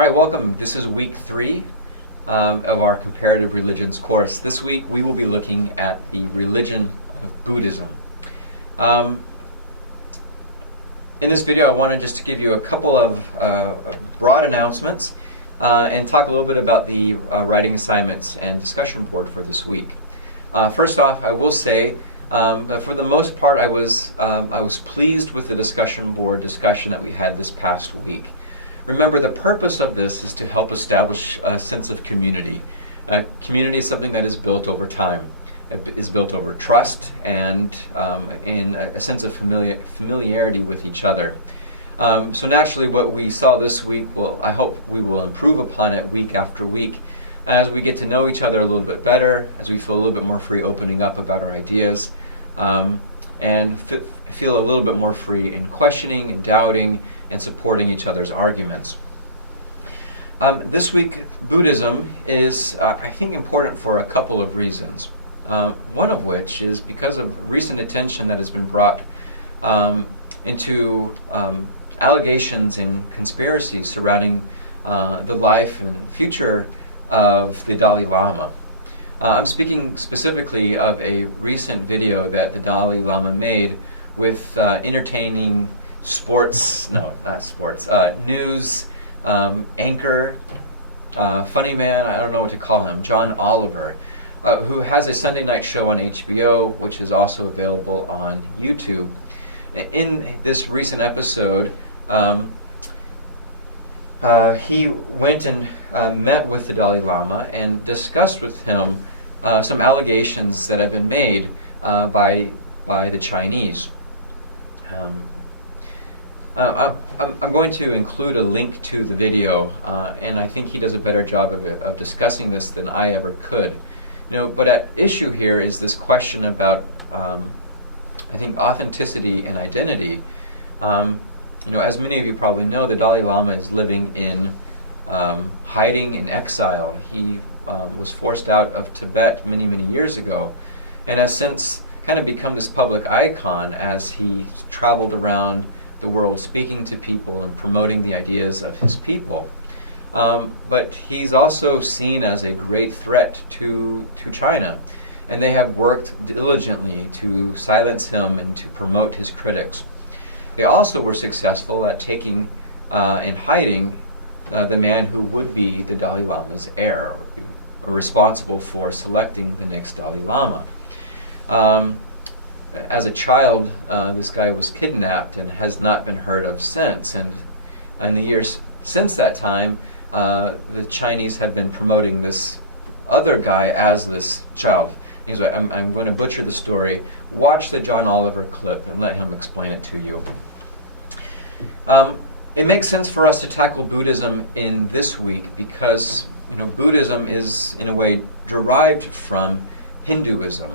All right, welcome. This is week 3 of our comparative religions course. This week we will be looking at the religion of Buddhism. In this video I wanted just to give you a couple of broad announcements and talk a little bit about the writing assignments and discussion board for this week. First off, I will say that for the most part I was pleased with the discussion board discussion that we had this past week. Remember, the purpose of this is to help establish a sense of community. Community is something that is built over time. It is built over trust and in a sense of familiarity with each other. So naturally what we saw this week, I hope we will improve upon it week after week as we get to know each other a little bit better, as we feel a little bit more free opening up about our ideas, and feel a little bit more free in questioning and doubting and supporting each other's arguments. This week, Buddhism is, I think, important for a couple of reasons. One of which is because of recent attention that has been brought into allegations and conspiracies surrounding the life and future of the Dalai Lama. I'm speaking specifically of a recent video that the Dalai Lama made with entertaining news anchor, funny man, I don't know what to call him, John Oliver, who has a Sunday night show on HBO, which is also available on YouTube. In this recent episode, he went and met with the Dalai Lama and discussed with him some allegations that have been made by the Chinese. I'm going to include a link to the video, and I think he does a better job of discussing this than I ever could. But at issue here is this question about, I think, authenticity and identity. As many of you probably know, the Dalai Lama is living in hiding in exile. He was forced out of Tibet many, many years ago, and has since kind of become this public icon as he traveled around the world speaking to people and promoting the ideas of his people. But he's also seen as a great threat to China, and they have worked diligently to silence him and to promote his critics. They also were successful at taking and hiding the man who would be the Dalai Lama's heir, or responsible for selecting the next Dalai Lama. As a child, this guy was kidnapped and has not been heard of since. And in the years since that time, the Chinese have been promoting this other guy as this child. Anyway, I'm going to butcher the story. Watch the John Oliver clip and let him explain it to you. It makes sense for us to tackle Buddhism in this week because Buddhism is, in a way, derived from Hinduism.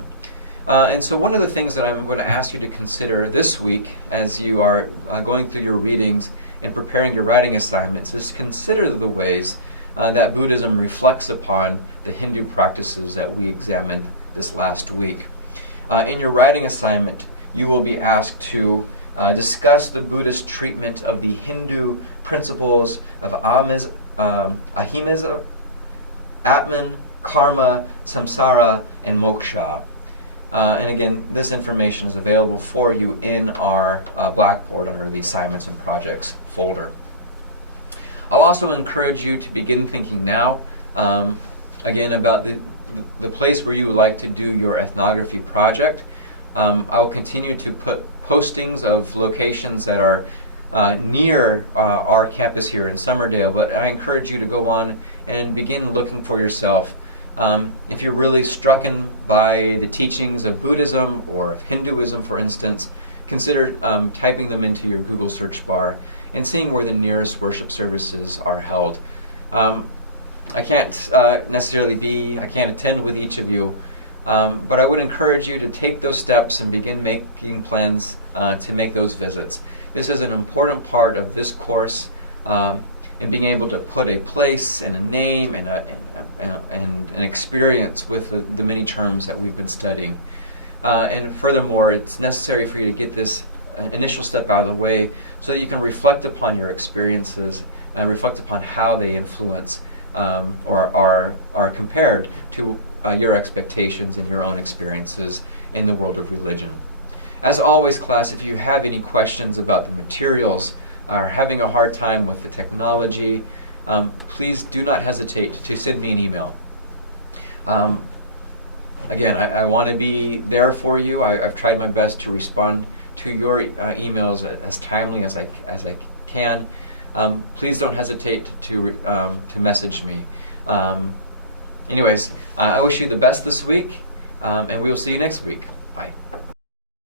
And so one of the things that I'm going to ask you to consider this week as you are going through your readings and preparing your writing assignments is consider the ways that Buddhism reflects upon the Hindu practices that we examined this last week. In your writing assignment, you will be asked to discuss the Buddhist treatment of the Hindu principles of ahimsa, Atman, karma, samsara, and moksha. And again, this information is available for you in our Blackboard under the Assignments and Projects folder. I'll also encourage you to begin thinking now, again, about the place where you would like to do your ethnography project. I will continue to put postings of locations that are near our campus here in Summerdale, but I encourage you to go on and begin looking for yourself. If you're really struck by the teachings of Buddhism or Hinduism, for instance, consider typing them into your Google search bar and seeing where the nearest worship services are held. I can't I can't attend with each of you, but I would encourage you to take those steps and begin making plans to make those visits. This is an important part of this course, and being able to put a place and a name and an experience with the many terms that we've been studying. And furthermore, it's necessary for you to get this initial step out of the way so that you can reflect upon your experiences and reflect upon how they influence or are compared to your expectations and your own experiences in the world of religion. As always, class, if you have any questions about the materials, or having a hard time with the technology, please do not hesitate to send me an email. Again, I want to be there for you. I've tried my best to respond to your emails as timely as I can. Please don't hesitate to message me. Anyways, I wish you the best this week, and we will see you next week. Bye.